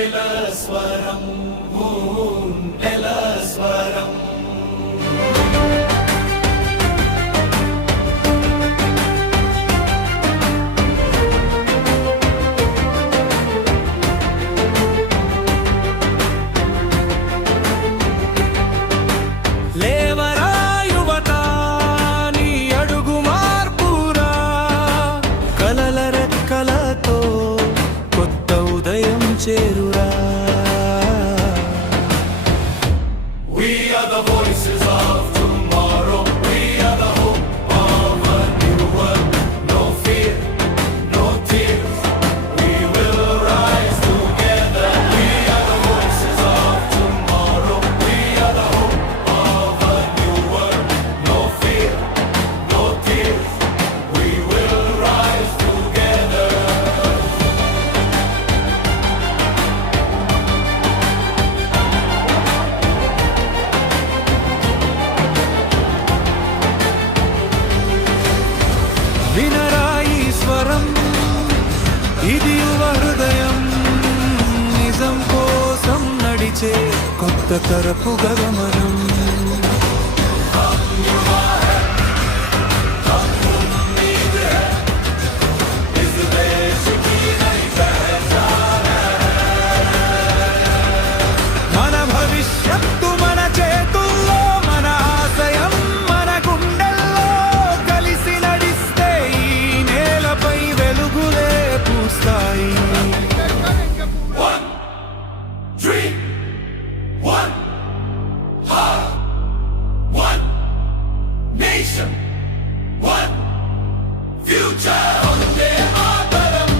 గుండెల స్వరం గుండెల స్వరం. లేవరా యువత నీ అడుగు మార్పురా, కలల రెక్కలతో కొత్త ఉదయం చేరురా. We are the voices of tomorrow. We are the hope of a new world. No fear, no tears. We will rise together. We are the voices of tomorrow. We are the hope of a new world. No fear, no tears. We will rise together. వినరా ఈ స్వరం, ఇది యువ హృదయం, నిజం కోసం నడిచే కొత్త తరపు గగమనం. మన భవిష్యత్తు మన చేతుల్లో, మన ఆశయం మన గుండెల్లో, కలిసి నడిస్తే ఈ నేలపై వెలుగులే పూస్తాయి. One dream, one heart, one nation, one future. Vande Mataram,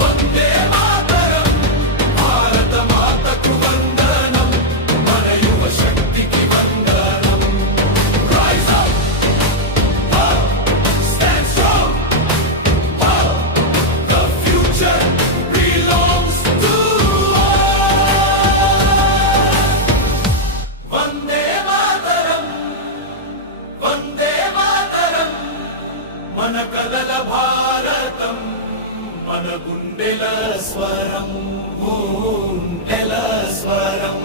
Vande Mataram. Bharata Mataku Vandanam, Mana Yuva Shaktiki Vandanam. Rise up, stand strong. The future belongs to all. Vande Mataram, Vande Mataram. మన కలల భారతం, మన గుండెల స్వరం గుండెల స్వరం.